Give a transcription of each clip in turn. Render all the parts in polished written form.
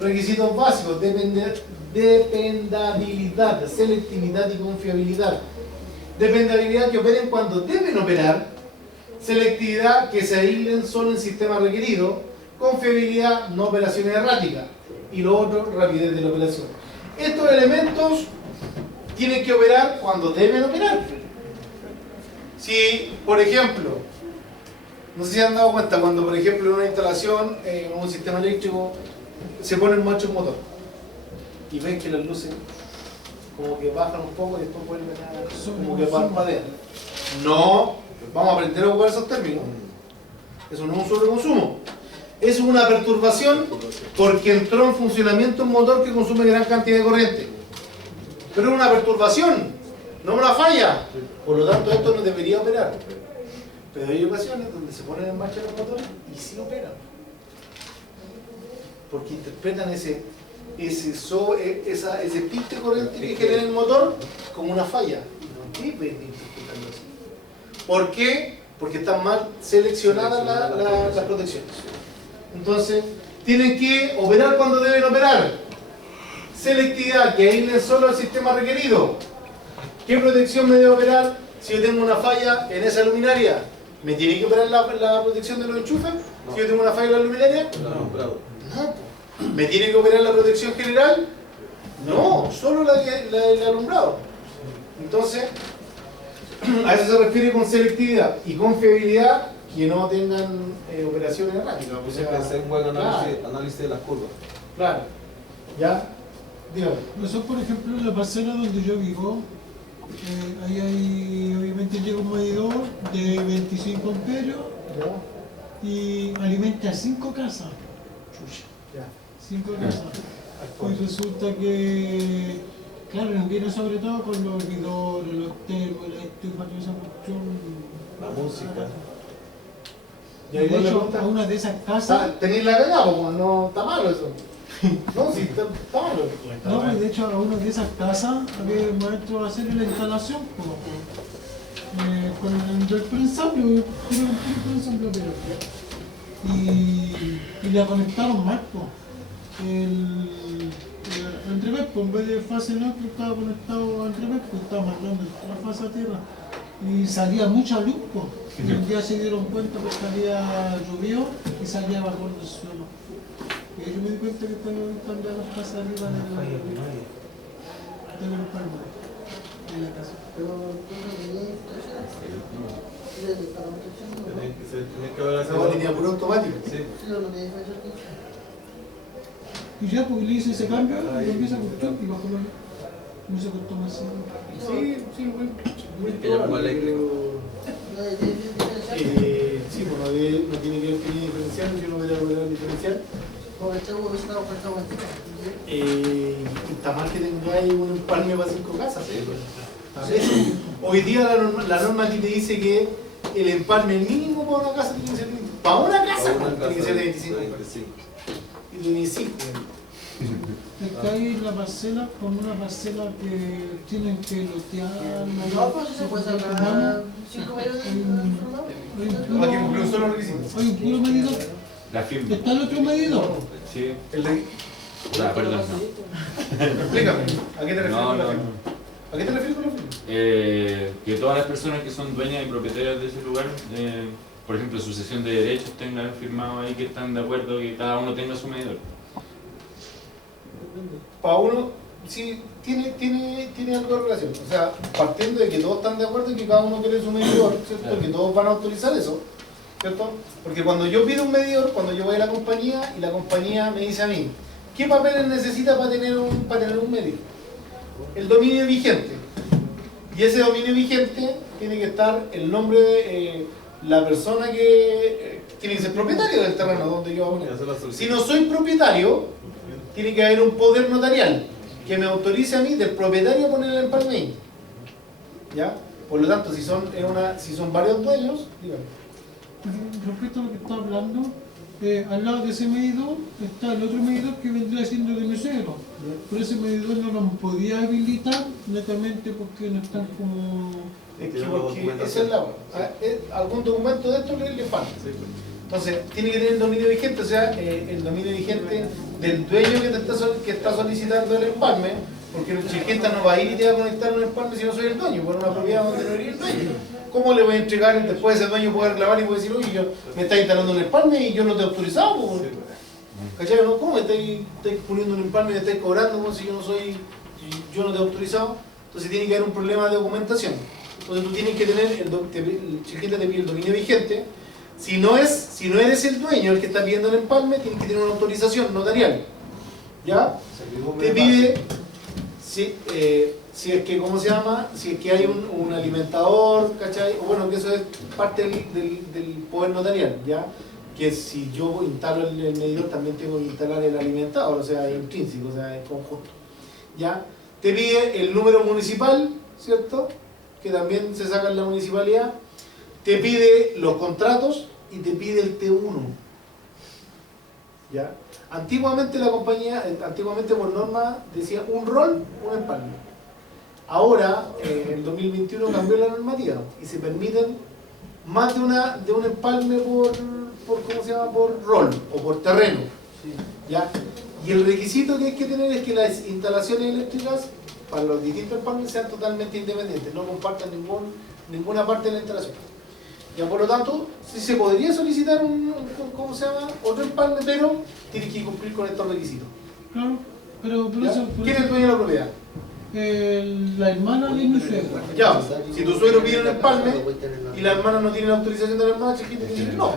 requisitos básicos: dependabilidad, selectividad y confiabilidad. Dependabilidad, que operen cuando deben operar. Selectividad, que se aíslen solo en sistemas requeridos. Confiabilidad, no operaciones erráticas. Y lo otro, rapidez de la operación. Estos elementos tienen que operar cuando deben operar. Si, por ejemplo, no sé si han dado cuenta, cuando por ejemplo en una instalación, en un sistema eléctrico, se pone en marcha un motor y ven que las luces como que bajan un poco y después vuelven a como que parpadean. No, vamos a aprender a ocupar esos términos. Eso no es un sobreconsumo. Es una perturbación porque entró en funcionamiento un motor que consume gran cantidad de corriente. Pero es una perturbación, no una falla. Por lo tanto, esto no debería operar. Pero hay ocasiones donde se ponen en marcha los motores y sí operan. Porque interpretan ese pic de corriente que genera el motor como una falla. Y no deben interpretarlo así. ¿Por qué? Porque están mal seleccionadas las protecciones. Entonces, tienen que operar cuando deben operar. Selectividad, que aíslen solo el sistema requerido. ¿Qué protección me debe operar si yo tengo una falla en esa luminaria? ¿Me tiene que operar la protección de los enchufes? No. Si yo tengo una falla en la luminaria. No. ¿Me tiene que operar la protección general? No, solo la del alumbrado. Entonces, a eso se refiere con selectividad y confiabilidad, que no tengan operaciones erráticas. O sea, hacer un buen análisis de las curvas. Claro. ¿Ya? Dígame. Eso, por ejemplo, en la parcela donde yo vivo, ahí hay, obviamente llega un medidor de 25 amperios y alimenta 5 casas. Ya. 5 casas. Y resulta que, claro, nos viene sobre todo con los hervidores, los termos, la estufa, toda esa cuestión. La música. Y De hecho, a una de esas casas. Tenéis la cagada, pues no está malo eso. No, sí, está malo. No, pues de hecho, a una de esas casas había un maestro a hacer la instalación, pues, con el preensamble, y la conectaron mal, pues. El entrevés, pues, en vez de fase neutral estaba conectado al entrevés, pues estaba marcando la fase a tierra. Y salía mucha luz, pues. Y un día se dieron cuenta porque había llovido y salía vapor del suelo. Y yo me di cuenta que están cambiando las casas arriba de la palma de la casa. Tiene que haber Esa línea puro automático. Sí. Y ya, pues le hice ese cambio y empieza a gustar y bajó la luz. No se costó más. Sí, muy Que ya pongo eléctrico. Sí, pues no tiene que ver con diferencial, yo no voy a volver al diferencial. Está mal que tengáis un empalme para 5 casas. Hoy día la norma aquí te dice que el empalme mínimo para una casa tiene que ser de 25. Para una casa tiene que ser de 25. Y de 25. Es que hay la parcela como una parcela que tienen que lotear. No, pues se puede sacar 5 millones. Aquí cumplió un solo requisito. Hay un puro medidor. La firma. ¿Está el otro medidor? Sí. El de... Perdón, no. Explícame, ¿a qué te refieres No, con la no. firma? ¿A qué te refieres con la firma? Que todas las personas que son dueñas y propietarias de ese lugar, por ejemplo, sucesión de derechos, tengan firmado ahí que están de acuerdo que cada uno tenga su medidor. Para uno, sí, tiene algo de relación. O sea, partiendo de que todos están de acuerdo en que cada uno quiere su medidor, ¿cierto? Claro. Que todos van a autorizar eso, ¿cierto? Porque cuando yo pido un medidor, cuando yo voy a la compañía y la compañía me dice a mí, ¿qué papeles necesita para tener un medidor? El dominio vigente. Y ese dominio vigente tiene que estar el nombre de la persona que tiene que ser propietario del terreno donde yo voy a poner. Si no soy propietario, tiene que haber un poder notarial que me autorice a mí del propietario a poner el empalme ahí. ¿Ya? Por lo tanto, si son varios dueños, dígame. Respecto a lo que está hablando, al lado de ese medidor está el otro medidor que vendría siendo de mesero. Pero ese medidor no lo podía habilitar netamente porque no están como... Es que porque esa es la... algún documento de esto le falta. Entonces, tiene que tener el dominio vigente, o sea, el dominio vigente del dueño que está solicitando el empalme, porque el Chilquenta no va a ir y te va a conectar un empalme si no soy el dueño, por una propiedad donde no eres el dueño. ¿Cómo le voy a entregar después ese dueño poder reclamar y puede decir, oye, me está instalando un empalme y yo no te he autorizado? ¿Cachai? ¿No? ¿Cómo me estáis poniendo un empalme y me estáis cobrando como si yo no te he autorizado? Entonces tiene que haber un problema de documentación. Entonces tú tienes que tener, el Chilquenta te pide el dominio vigente. Si no eres el dueño el que está pidiendo el empalme, tienes que tener una autorización notarial. ¿Ya? Te pide, si es que, ¿cómo se llama? Si es que hay un alimentador, ¿cachai? O bueno, que eso es parte del poder notarial, ¿ya? Que si yo instalo el medidor, también tengo que instalar el alimentador, o sea, es intrínseco, o sea, es conjunto. ¿Ya? Te pide el número municipal, ¿cierto? Que también se saca en la municipalidad. Te pide los contratos y te pide el T1. ¿Ya? Antiguamente la compañía, por norma, decía un rol, un empalme. Ahora, en 2021 cambió la normativa y se permiten más de un empalme por ¿cómo se llama? Por rol o por terreno. ¿Ya? Y el requisito que hay que tener es que las instalaciones eléctricas para los distintos empalmes sean totalmente independientes, no compartan ninguna parte de la instalación. Ya, por lo tanto, sí se podría solicitar ¿cómo se llama? Otro empalme, pero tiene que cumplir con estos requisitos. Claro, pero por ¿Ya? eso... ¿Quién es el dueño de la propiedad? La hermana de mi suegro. Ya, si tu suegro pide un empalme y la hermana no tiene la autorización de la hermana, Chilquenta dice no.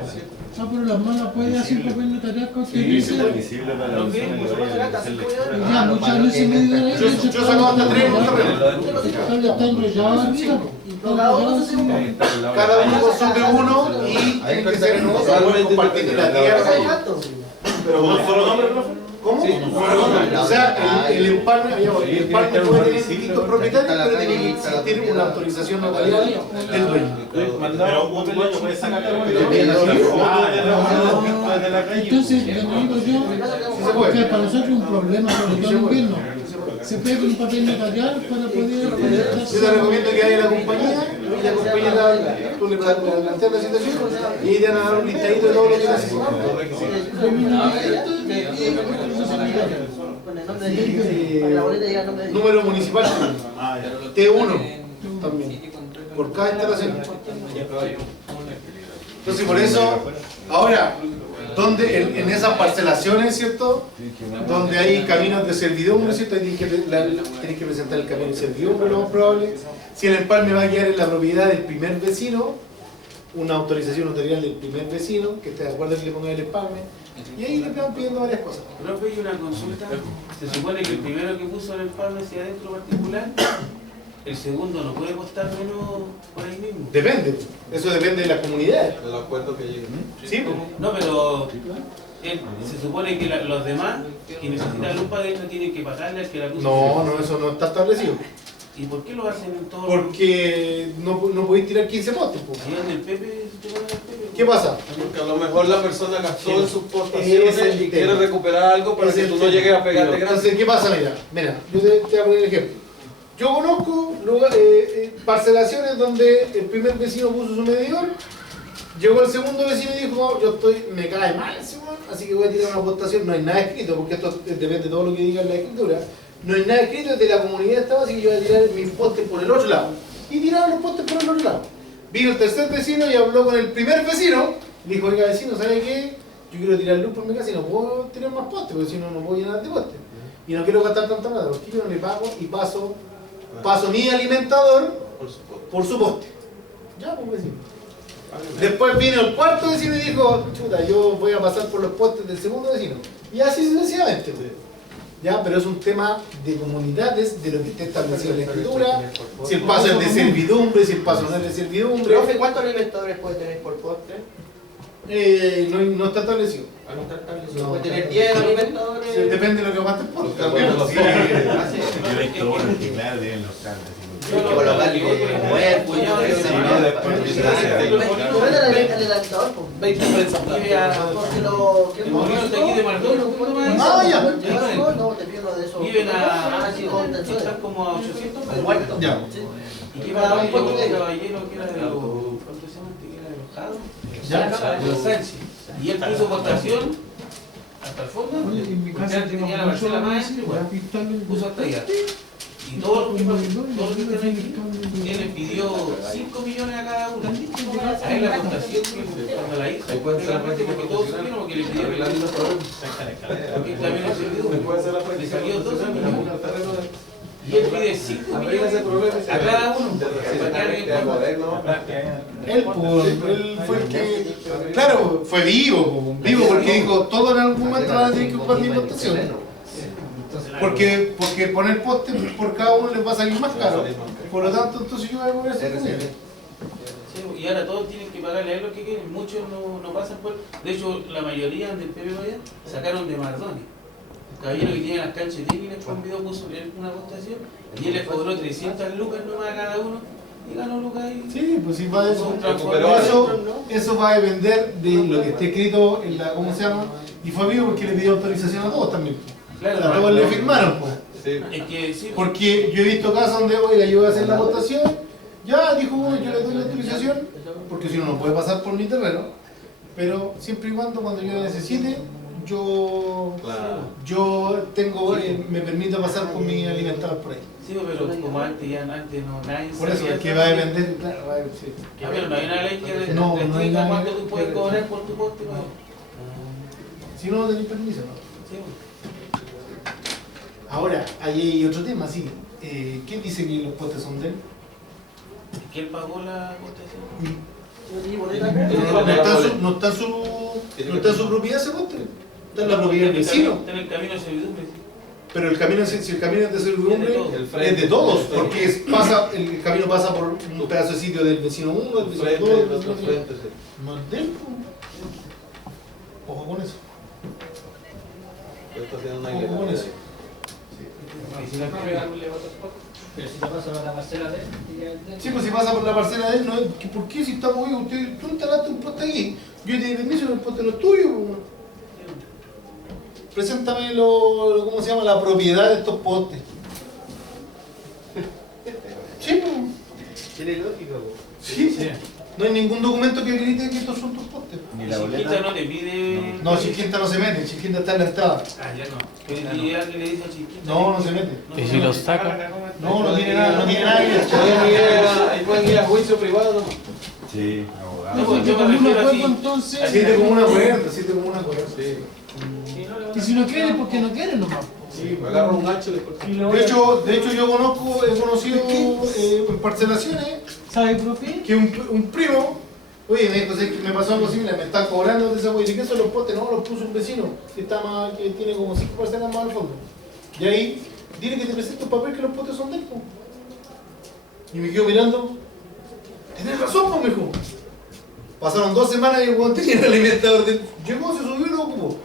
Ah, pero la hermana puede hacer papel notarial con que Sí, dice... es visible para la persona que vaya a hacer la Ya, muchas veces me dio Yo saco hasta 3 en un terreno. está enrollado arriba. Cada uno consume uno y tiene que ser compartir la tierra. Pero con un solo nombre, profe. ¿Cómo? O sea, el empalme puede tener distintos propietarios, pero tiene que existir una autorización notarial del dueño. Pero un dueño puede sacar Entonces, lo que digo yo, que para nosotros es un problema, sobre todo en invierno. Se pide un papel notarial para poder... Yo te recomiendo que vaya a la compañía y la compañía tú le planteas la situación y ahí te van a dar un listadito de todo lo que necesitas. Número municipal T1 también, por cada instalación. Entonces por eso, ahora, donde en esas parcelaciones, ¿cierto? Donde hay caminos de servidumbre, ¿cierto? Ahí tienes que presentar el camino de servidumbre, lo más probable. Si el empalme va a quedar en la propiedad del primer vecino, una autorización notarial del primer vecino, que esté de acuerdo que le ponga el empalme, y ahí le van pidiendo varias cosas. Profe, y una consulta. Se supone que el primero que puso el empalme hacia adentro particular, el segundo no puede costar menos por ahí mismo. Depende, eso depende de las comunidades. El acuerdo que lleguen. Sí, pues. No, pero se supone que los demás que necesitan luz para adentro tienen que pagarle al que la puso. No, eso no está establecido. ¿Y por qué lo hacen en todos? Porque no podéis tirar 15 postes. Pues. ¿Y en el Pepe? ¿Se supone el Pepe? ¿Qué pasa? Porque a lo mejor la persona gastó en sus Ese postaciones es el y quiere tema. recuperar algo para Ese que es tú el no tema. llegues a pegarte gratis. Entonces, ¿qué pasa? Mira, yo te voy a poner el ejemplo. Yo conozco parcelaciones donde el primer vecino puso su medidor, llegó el segundo vecino y dijo, me cae mal ese weón, así que voy a tirar una postación. No hay nada escrito, porque esto depende de todo lo que diga en la escritura. No hay nada escrito de la comunidad estaba, así que yo voy a tirar mis postes por el otro lado. Y tiraron los postes por el otro lado. Vino el tercer vecino y habló con el primer vecino. Le dijo, oiga vecino, ¿sabe qué? Yo quiero tirar luz por mi casa y no puedo tirar más postes, porque si no, no puedo llenar de postes. Y no quiero gastar tanta plata, porque yo no le pago y paso mi alimentador por su poste. Ya, pues vecino. Después vino el cuarto vecino y dijo, chuta, yo voy a pasar por los postes del segundo vecino. Y así sucesivamente. Ya, pero es un tema de comunidades, de lo que esté establecido en la escritura, si el paso es de servidumbre, si el paso no es de servidumbre. Profe, ¿cuántos alimentadores puede tener por poste? No está establecido. No está establecido. No, Puede tener está 10 alimentadores. Sí, depende de lo que gaste el poste. También. Sí. Yo he visto uno que claro, tienen los cables. Hay que colocarle hueco y todo eso. Sí, no, después ¿Cuál era el alimentador? 20 pesos. Porque lo que Movidos de aquí de Marcón, un poquito más. Ah, ya. no, te pido lo de eso. Viven están como a 800 pesos. Ya. ¿Y qué va a un caballero que era de los... ¿Cuánto se llama? ¿Que era de los Jados? Ya. De los Sánchez. Y él puso votación hasta el fondo, Oye, en mi porque casa antes tengo tenía la mucho parcela más vecino, ancha, igual. aquí está el- Puso hasta allá. Y todos los que están aquí, él les pidió 5 millones a cada uno. Ahí la votación que cuando la hizo, legalmente, porque todos supieron porque le pidió Arreglando los problemas. porque él también le sirvió. Después de la Le práctica, salió 12 millones. al terreno de- Y él pide 5 Arregla ese millones problema. a cada uno. Para que alguien Él fue el que, claro, fue vivo porque dijo, todo en algún momento van a tener que ocupar mi votación. Porque poner poste por cada uno les va a salir más caro. Por lo tanto, entonces yo voy a poner ese dinero. Sí, y ahora todos tienen que pagarle a él lo que quieren, muchos no pasan por... De hecho, la mayoría del PBO sacaron de Mardoni. El caballero que tiene las canchas de tenis les convidó, puso una votación y él les cobró 300 lucas nomás a cada uno y ganó lucas ahí. Sí, pues sí, va a eso. Pero Eso va a depender de lo que esté escrito en la, ¿cómo se llama? Y fue vivo porque le pidió autorización a todos también. claro, A todos le firmaron, pues. Sí. es que sí, Porque yo he visto casos donde, oiga, yo voy a hacer la votación, ya dijo uno, yo le doy la autorización, porque si no, no puede pasar por mi terreno, pero siempre y cuando yo necesite, yo tengo, me permito pasar con mis alimentados por ahí. sí, pero como antes no nadie Por eso sabía es que va a depender, claro, va a depender, sí. pero no hay una ley que No, no hay restringa nada cuánto que- tú puedes cobrar por tu poste, ¿no? Si no, no tenéis permiso, ¿no? Sí, Ahora, ahí hay otro tema, sí. ¿Quién dice que los postes son de él? es que él pagó la votación. No está en su propiedad ese poste, está en la propiedad del vecino. Está en el camino de servidumbre. Pero el camino, si el camino es de servidumbre, Es de es de todos, porque el camino pasa por un pedazo de sitio del vecino 1, del vecino 2, del vecino 3. No es de él, po. Ojo con eso. Ojo con eso. Pero si te pasa por la parcela de él, Sí, pues si pasa por la parcela de él, no, ¿por qué si estamos ahí? Tú instalaste un poste aquí, yo te di permiso, el poste no es tuyo. Po. Preséntame ¿cómo se llama? La propiedad de estos postes. Sí, pues. Tiene lógica, Sí. No hay ningún documento que acredite que estos son tus postes. Ni Y la Chiquita boleta. no te pide. No, Chiquinta no se mete, Chiquinta está en la entrada. Ah, ya no. Pero y alguien le dice a Chiquita. No, no se mete. ¿Y si los saca? No tiene nada que ver. Pueden ir a juicio privado, ¿no? Sí, No, abogado. pues yo me Como un refiero acuerdo, así. entonces, Siente como una cuerda, siente como una cuerda. Sí. y si no quiere, porque no quiere nomás. Sí, Me agarro un hacho y le corto. De hecho yo he conocido en parcelaciones ¿Sabe, profe? que un primo, oye, me dijo, "Sí, me pasó algo similar, me están cobrando de esa wey, ¿y qué son los postes? No, los puso un vecino que tiene como 5 parcelas más al fondo. Y ahí, dile que te presente un papel que los postes son de él. Po". Y me quedo mirando, tenés razón, pues, me dijo. Pasaron 2 semanas y el weón tenía el alimentador del. Llegó, se subió y lo ocupó.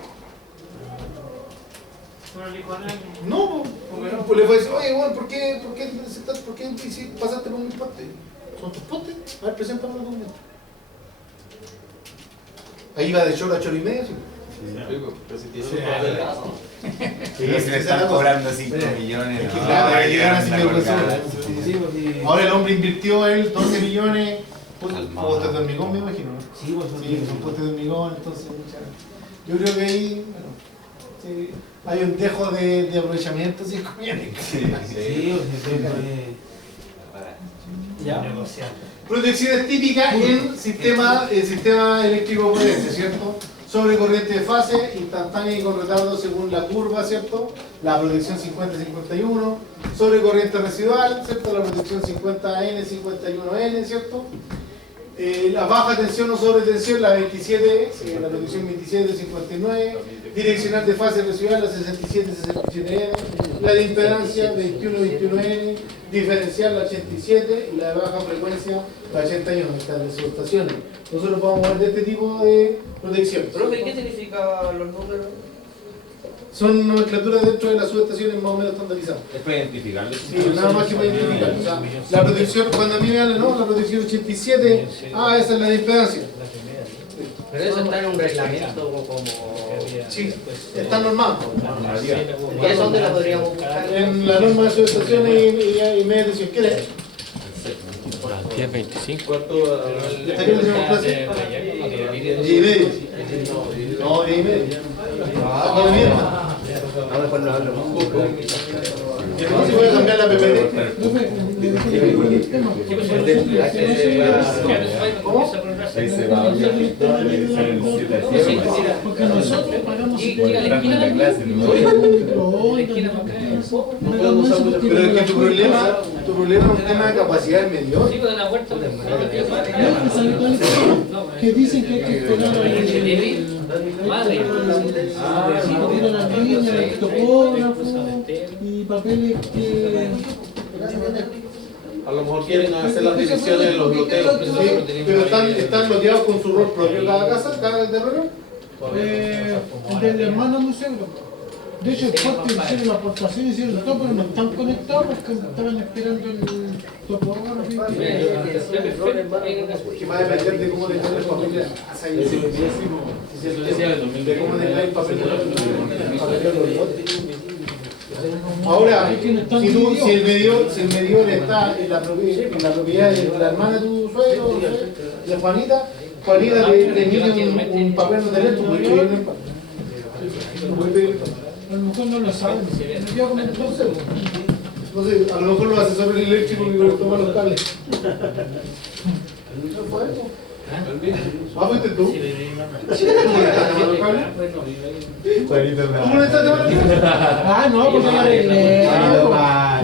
No, pues le fue a decir, oye, weón, ¿por qué pasaste por mis postes? ¿Son tus postes? A ver, preséntame los documentos. Ahí va de choro a choro y medio, sí. Pero si tiene Sí. un papel. Sí, se le están cobrando 5 millones. Es que no, claro, ya hay que ganar anda 5 colgada. personas. Sí, pues sí. Ahora el hombre invirtió él 12 millones. Postes de hormigón, me imagino, ¿no? Sí, pues Sí, son postes de hormigón, entonces, yo creo que ahí, bueno, sí, hay un dejo de aprovechamiento, 5 millones. Sí, pues siempre. Ya. Protecciones típicas en sistema eléctrico potente, ¿cierto? Sobre corriente de fase, instantánea y con retardo según la curva, ¿cierto? La protección 50-51, sobre corriente residual, ¿cierto? La protección 50N, 51N, ¿cierto? La baja tensión o sobre tensión, la 27, la protección 27-59, direccional de fase residual, la 67-67N, la de impedancia 21-21N, diferencial la 87 y la de baja frecuencia la 81, estas de subestaciones. Nosotros vamos a ver de este tipo de protección. Profe, ¿qué significa los números? Son nomenclaturas dentro de las subestaciones más o menos estandarizadas. Es para identificarlo. Sí, nada más que para identificar. O sea, la protección, cuando a mí me hablan, no, la protección 87, esa es la de impedancia. Pero eso está en un reglamento como... Sí, está normado. ¿Y eso dónde lo podríamos buscar? En la norma de subestaciones y media tensión. ¿Qué lees? ¿Cuánto? Está aquí, tenemos clase. Y medio. No, 10 y medio. No me mientas. No, después no hablo. No se puede cambiar la PPD. Profe, el tema. ¿Cómo? Ahí se va a hablar. Porque nosotros pagamos Por tanto de clase, ¿no? Pero es que tu problema es un tema de capacidad del medidor. Sí, de la vuelta. que dicen que hay que esperar Madre. a la niña, el topógrafo y papeles que... A lo mejor quieren hacer las divisiones en los loteros. Pero están loteados con su rol propio cada casa, cada terreno. Del hermano museo. De hecho, es parte hicieron la aportación, hicieron todo, pero no están conectados porque estaban esperando el topógrafo. Que va a depender de cómo tengan el papel de la casa y de cómo tengan el papel de los lotes. Ahora, si el medidor está en la propiedad de la hermana de tu suegro, de Juanita le emite un papel de teléfono, puede pedirle el papel. No puede pedirle el papel. A lo mejor no lo saben. Yo como entonces. Entonces, a lo mejor los asesores eléctricos que toman los cables. ¿Fuiste tú? ¿Cómo le estás tomando los cables? Ah, no, porque yo arreglé.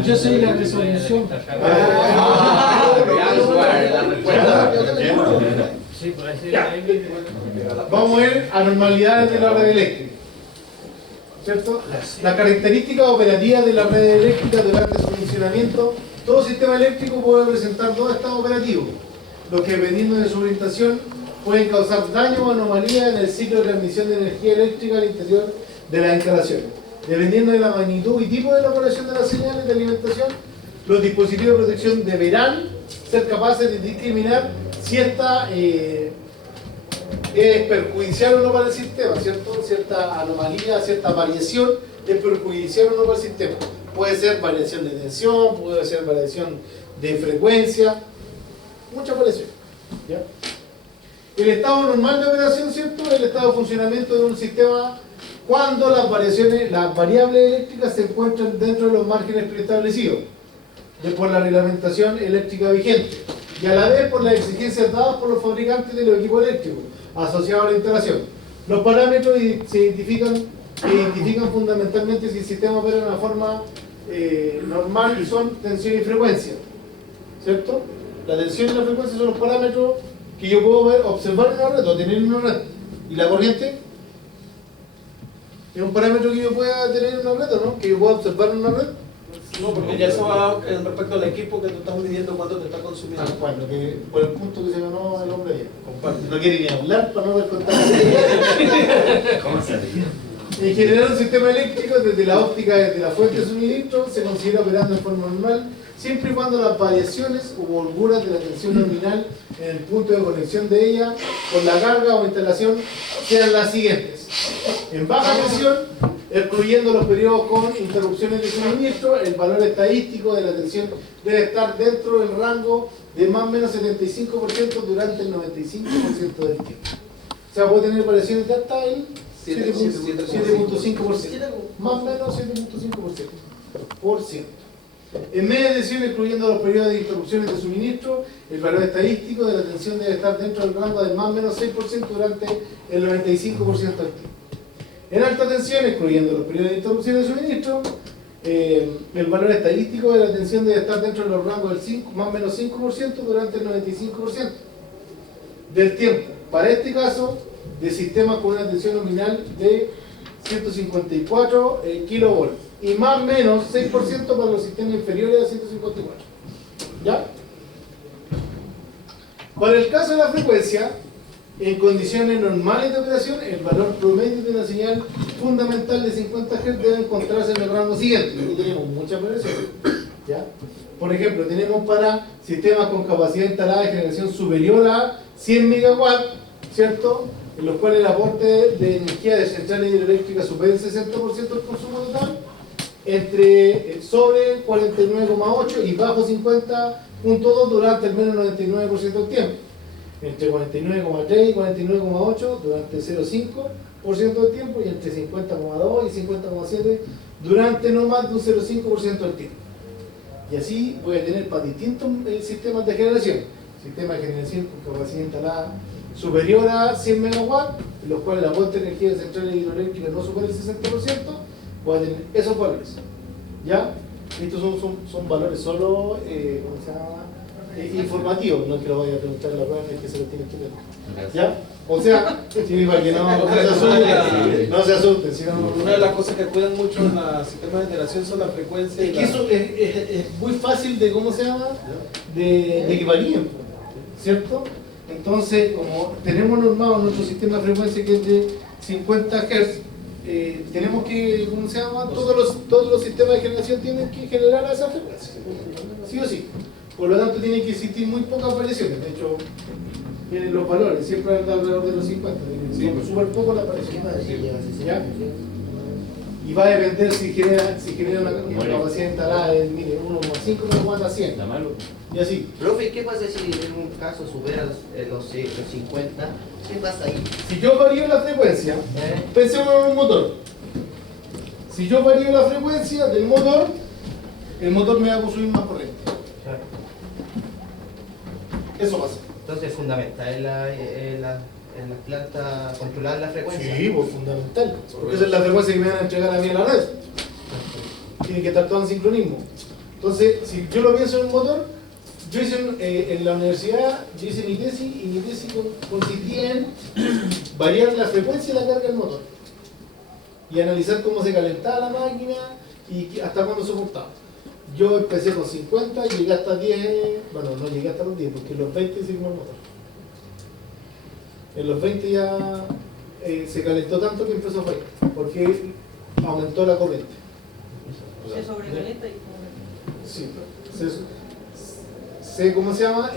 Yo soy la resolución. Vamos a ver anormalidades de la red eléctrica. ¿Cierto? Las características operativas de la red eléctrica durante su funcionamiento. Todo sistema eléctrico puede presentar dos estados operativos, los que dependiendo de su orientación pueden causar daño o anomalías en el ciclo de transmisión de energía eléctrica al interior de las instalaciones. Dependiendo de la magnitud y tipo de la operación de las señales de alimentación, los dispositivos de protección deberán ser capaces de discriminar si esta es perjudicial o no para el sistema, ¿cierto? Cierta anomalía, cierta variación es perjudicial o no para el sistema. Puede ser variación de tensión, puede ser variación de frecuencia, mucha variación. ¿Ya? El estado normal de operación, ¿cierto? Es el estado de funcionamiento de un sistema cuando las variables eléctricas se encuentran dentro de los márgenes preestablecidos por la reglamentación eléctrica vigente y a la vez por las exigencias dadas por los fabricantes de los equipos eléctricos asociados a la instalación. Los parámetros se identifican fundamentalmente si el sistema opera de una forma normal y son tensión y frecuencia, ¿cierto? La tensión y la frecuencia son los parámetros que yo puedo ver, observar en una red o tener en una red. ¿Y la corriente? ¿Es un parámetro que yo pueda tener en una red o no? ¿Que yo pueda observar en una red? No, porque ya eso va en respecto al equipo que tú estás midiendo cuánto te está consumiendo. Bueno, que por el punto que se ganó el hombre ayer. Comparte. No quiere ni hablar para no ver contar. ¿Cómo se haría? En general, un sistema eléctrico, desde la óptica desde la fuente de suministro, se considera operando en forma normal, siempre y cuando las variaciones o holguras de la tensión nominal en el punto de conexión de ella con la carga o instalación sean las siguientes. En baja tensión, excluyendo los periodos con interrupciones de suministro, el valor estadístico de la tensión debe estar dentro del rango de más o menos 75% durante el 95% del tiempo. O sea, puede tener variaciones de hasta el 7.5%. Más o menos 7.5%. En media tensión, excluyendo los periodos de interrupciones de suministro, el valor estadístico de la tensión debe estar dentro del rango de más o menos 6% durante el 95% del tiempo. En alta tensión, excluyendo los periodos de interrupción de suministro, el valor estadístico de la tensión debe estar dentro de los rangos del más o menos 5% durante el 95% del tiempo. Para este caso, de sistemas con una tensión nominal de 154 kilovolts y más o menos 6% para los sistemas inferiores a 154. ¿Ya? Para el caso de la frecuencia, en condiciones normales de operación, el valor promedio de una señal fundamental de 50 Hz debe encontrarse en el rango siguiente. Aquí tenemos muchas variaciones. ¿Ya? Por ejemplo, tenemos para sistemas con capacidad instalada de generación superior a 100 megawatts, ¿cierto? En los cuales el aporte de energía de centrales hidroeléctricas supera el 60% del consumo total, sobre 49,8 y bajo 50,2 durante al menos 99% del tiempo. entre 49,3 y 49,8 durante 0,5% del tiempo y entre 50,2 y 50,7 durante no más de un 0,5% del tiempo. Y así voy a tener para distintos sistemas de generación. Sistema de generación con capacidad instalada superior a 100 megawatts, en los cuales la fuente de energía de centrales hidroeléctricas no supera el 60%, voy a tener esos valores. ¿Ya? Estos son valores solo ¿cómo se llama? Informativos, no es que lo vaya a preguntar en la prueba, es que se lo tienen que tener. ¿Ya? O sea, sí, para que no se asusten, sino Una de las cosas que cuidan mucho en los sistemas de generación son la frecuencia. es que eso es muy fácil de, ¿cómo se llama? De que varíen, ¿cierto? Entonces, como tenemos normado nuestro sistema de frecuencia que es de 50 Hz, tenemos que, ¿cómo se llama? Todos los sistemas de generación tienen que generar a esa frecuencia, sí o sí. Por lo tanto, tienen que existir muy pocas variaciones. De hecho, miren los valores, siempre andan alrededor de los 50, son súper pocas las variaciones. ¿Ya? Y va a depender si genera una capacidad instalada de, mire, 1,5 megawatts a 100. ¿Está malo? Y así. Profe, ¿qué pasa si en un caso supera los 50? ¿Qué pasa ahí? Si yo varío la frecuencia, pensemos en un motor. Si yo varío la frecuencia del motor, el motor me va a consumir más corriente. Eso pasa. Entonces es fundamental en las plantas controlar la frecuencia. Sí, pues fundamental. Porque esa es la frecuencia que me van a entregar a mí en la red. Tiene que estar todo en sincronismo. Entonces, si yo lo pienso en un motor, yo hice en la universidad, yo hice mi tesis y mi tesis consistía en variar la frecuencia y la carga del motor. Y analizar cómo se calentaba la máquina y hasta cuándo soportaba. Yo empecé con 50, llegué hasta 10, bueno, no llegué hasta los 10 porque en los 20 hicimos el motor. En los 20 ya se calentó tanto que empezó a fallar, porque aumentó la corriente. Se sobrecalienta y Sí, ¿cómo se llama?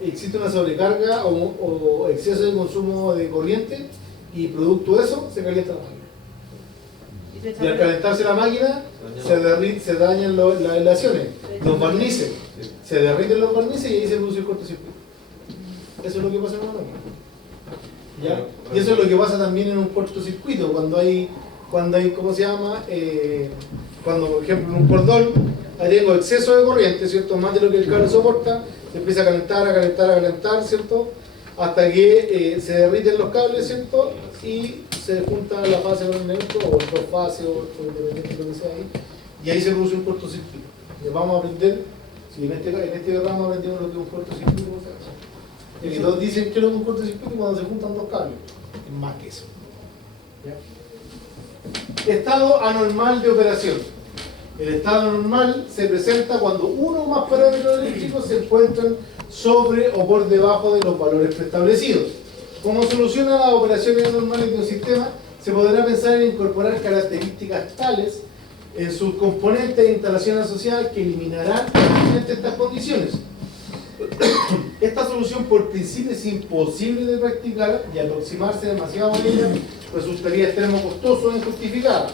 Existe una sobrecarga o exceso de consumo de corriente y producto de eso se calienta la máquina. Y al calentarse la máquina se dañan las aislaciones, los barnices, se derriten los barnices y ahí se produce el cortocircuito. Eso es lo que pasa en una máquina. ¿Ya? Y eso es lo que pasa también en un cortocircuito, cuando hay, ¿cómo se llama? Cuando, por ejemplo, en un cordón, ahí tengo exceso de corriente, ¿cierto? Más de lo que el cable soporta, se empieza a calentar, ¿cierto? Hasta que se derriten los cables, ¿cierto? Y se junta la fase con el neutro, o el por fase, o independiente de lo que sea ahí, y ahí se produce un cortocircuito. Les vamos a aprender, si en este ramo aprendimos lo que es un cortocircuito, ¿cómo se hace? Y todos dicen que lo que es un cortocircuito cuando se juntan dos cables, es más que eso. ¿Ya? Estado anormal de operación. El estado anormal se presenta cuando uno o más parámetros eléctricos se encuentran sobre o por debajo de los valores preestablecidos. Como solución a las operaciones anormales de un sistema, se podrá pensar en incorporar características tales en sus componentes de instalación asociada que eliminarán estas condiciones. Esta solución por principio es imposible de practicar y aproximarse demasiado a ella resultaría extremo costoso e injustificado,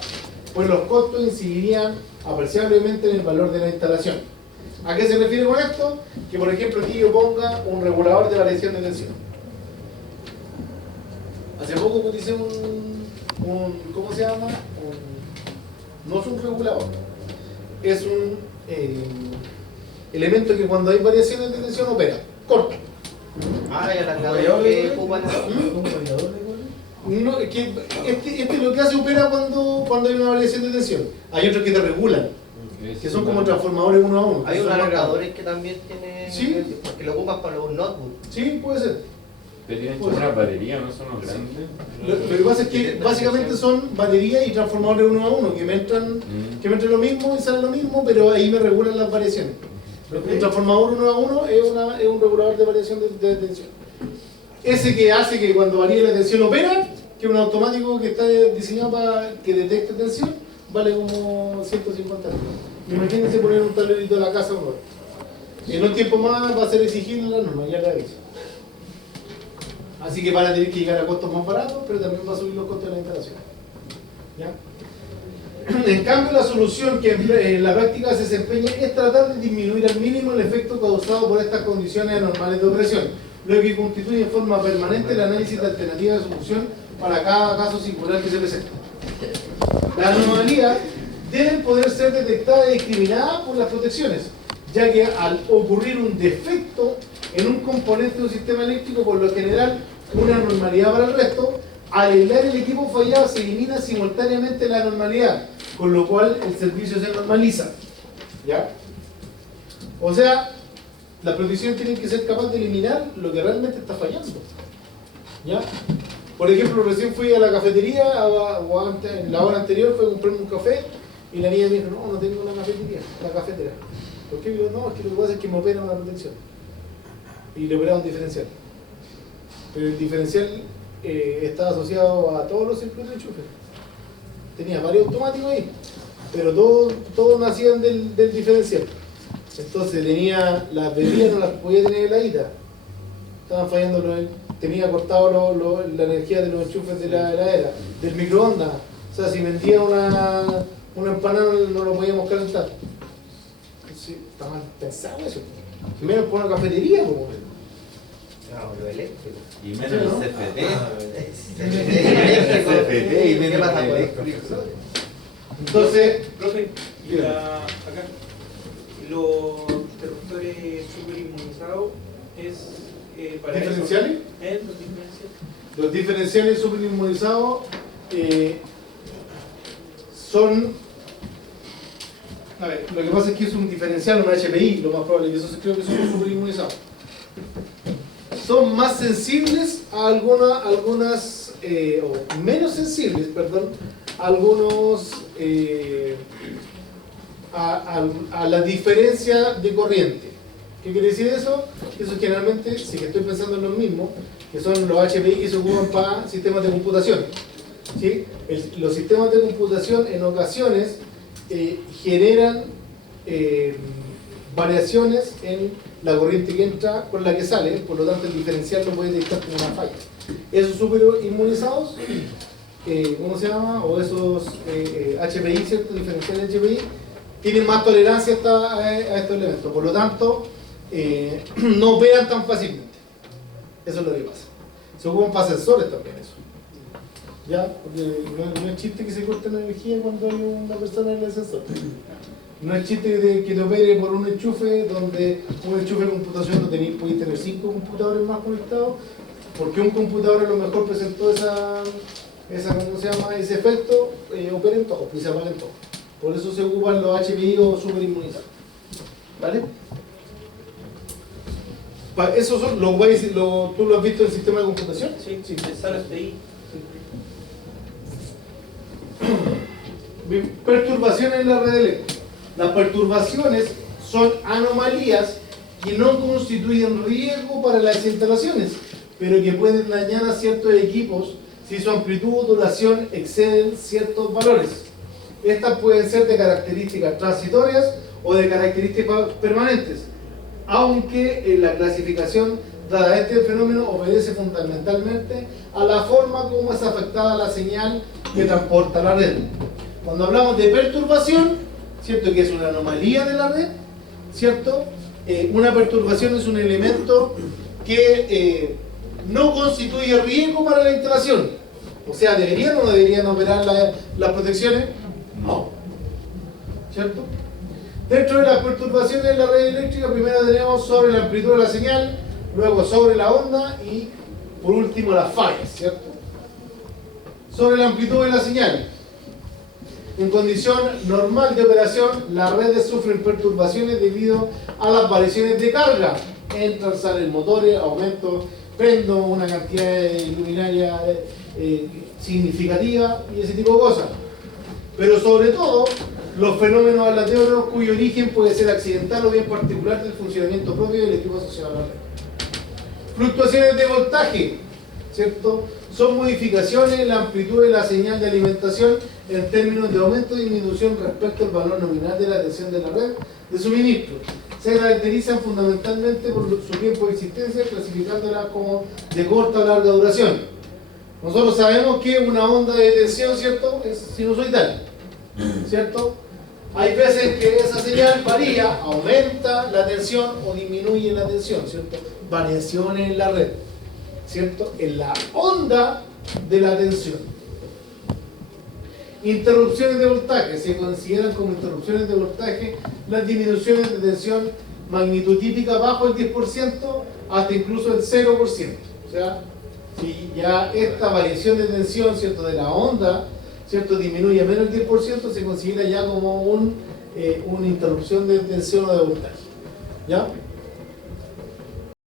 pues los costos incidirían apreciablemente en el valor de la instalación. ¿A qué se refiere con esto? Que por ejemplo aquí yo ponga un regulador de variación de tensión. Hace poco utilicé ¿cómo se llama? No es un regulador, es un elemento que cuando hay variaciones de tensión opera, corta. Ah, ya la alargador que ocupan. No, es que este lo que hace opera cuando hay una variación de tensión. Hay otros que te regulan, que son como transformadores uno a uno. Hay unos alargadores que también tienen, ¿Sí? que lo ocupan para los notebooks. Sí, puede ser. Pero tienen como una batería, ¿no? Son los grandes. Lo que pasa es que básicamente son baterías y transformadores uno a uno, que me entran lo mismo y salen lo mismo, pero ahí me regulan las variaciones. Un transformador uno a uno es un regulador de variación de tensión. Ese que hace que cuando varíe la tensión opera, que es un automático que está diseñado para que detecte tensión, vale como 150 euros. Imagínense poner un tablerito de la casa uno. En un tiempo más va a ser exigible la norma, ya la aviso. Así que van a tener que llegar a costos más baratos, pero también va a subir los costos de la instalación. ¿Ya? En cambio, la solución que en la práctica se desempeña es tratar de disminuir al mínimo el efecto causado por estas condiciones anormales de operación. lo que constituye en forma permanente el análisis de alternativas de solución para cada caso singular que se presente. Las anomalías deben poder ser detectadas y discriminadas por las protecciones, ya que al ocurrir un defecto en un componente de un sistema eléctrico, por lo general una anormalidad para el resto, al aislar el equipo fallado se elimina simultáneamente la anormalidad, con lo cual el servicio se normaliza. ¿Ya? O sea, la protección tiene que ser capaz de eliminar lo que realmente está fallando. ¿Ya? Por ejemplo, recién fui a la cafetería, o antes, en la hora anterior fui a comprarme un café, y la niña me dijo, no tengo una cafetería, una cafetera. ¿Por qué? Digo, no, es que lo que pasa es que me opera una protección. Y le operaba un diferencial. Pero el diferencial estaba asociado a todos los circuitos de enchufe. Tenía varios automáticos ahí, pero todos nacían del diferencial. Entonces tenía las bebidas, no las podía tener heladita. Estaban fallando, tenía cortado la energía de los enchufes de la heladera, del microondas. O sea, si vendía una empanada no lo podíamos calentar. Entonces, está mal pensado eso. Menos por una cafetería, como lo eléctrico. Y menos el CFT. CFT y menos el eléctrico. Entonces, profe, y acá, los interruptores super inmunizados es para ¿diferenciales? Eso, los diferenciales. Los diferenciales superinmunizados son... A ver, lo que pasa es que es un diferencial, un HPI, lo más probable, y eso creo que son superinmunizados. Son más sensibles a algunas o menos sensibles, perdón, a la diferencia de corriente. ¿Qué quiere decir eso? Eso generalmente, si que estoy pensando en lo mismo, que son los HPI que se ocupan para sistemas de computación. ¿Sí? Los sistemas de computación en ocasiones generan variaciones en la corriente que entra con la que sale, por lo tanto el diferencial lo puede detectar como una falla. Esos super inmunizados, ¿cómo se llama? O esos HPI, ¿cierto? Diferenciales HPI, tienen más tolerancia a estos elementos, por lo tanto no operan tan fácilmente. Eso es lo que pasa. Se ocupan para sensores también eso. ¿Ya? Porque no es chiste que se corte la energía cuando hay una persona en el sensor. No es chiste que te opere por un enchufe donde un enchufe de computación no podéis tener 5 computadores más conectados, porque un computador a lo mejor presentó ¿cómo se llama? Ese efecto, operen todos, y se apaguen todos. Por eso se ocupan los HPI o superinmunizados. ¿Vale? Esos son los ways, ¿tú lo has visto en el sistema de computación? Sí, pensar hasta ahí. Perturbaciones en la red eléctrica. Las perturbaciones son anomalías que no constituyen riesgo para las instalaciones, pero que pueden dañar a ciertos equipos si su amplitud o duración exceden ciertos valores. Estas pueden ser de características transitorias o de características permanentes, aunque la clasificación dada a este fenómeno obedece fundamentalmente a la forma como es afectada la señal que transporta la red. Cuando hablamos de perturbación, ¿cierto? Que es una anomalía de la red, ¿cierto? Una perturbación es un elemento que no constituye riesgo para la instalación. O sea, ¿deberían o no deberían operar las protecciones? No. ¿Cierto? Dentro de las perturbaciones de la red eléctrica, primero tenemos sobre la amplitud de la señal, luego sobre la onda y por último las fallas, ¿cierto? Sobre la amplitud de la señal. En condición normal de operación, las redes sufren perturbaciones debido a las variaciones de carga. Entran, salen motores, aumento, prendo, una cantidad de luminaria significativa y ese tipo de cosas. Pero sobre todo, los fenómenos aleatorios cuyo origen puede ser accidental o bien particular del funcionamiento propio del equipo asociado a la red. Fluctuaciones de voltaje, ¿cierto? Son modificaciones en la amplitud de la señal de alimentación en términos de aumento y disminución respecto al valor nominal de la tensión de la red de suministro. Se caracterizan fundamentalmente por su tiempo de existencia, clasificándolas como de corta o larga duración. Nosotros sabemos que una onda de tensión, ¿cierto?, es sinusoidal, ¿cierto? Hay veces que esa señal varía, aumenta la tensión o disminuye la tensión, ¿cierto? Variaciones en la red, ¿cierto? En la onda de la tensión. Interrupciones de voltaje. Se consideran como interrupciones de voltaje las disminuciones de tensión magnitud típica bajo el 10% hasta incluso el 0%. O sea, si ya esta variación de tensión, ¿cierto?, de la onda, ¿cierto?, disminuye a menos del 10%, se considera ya como una interrupción de tensión o de voltaje. ¿Ya?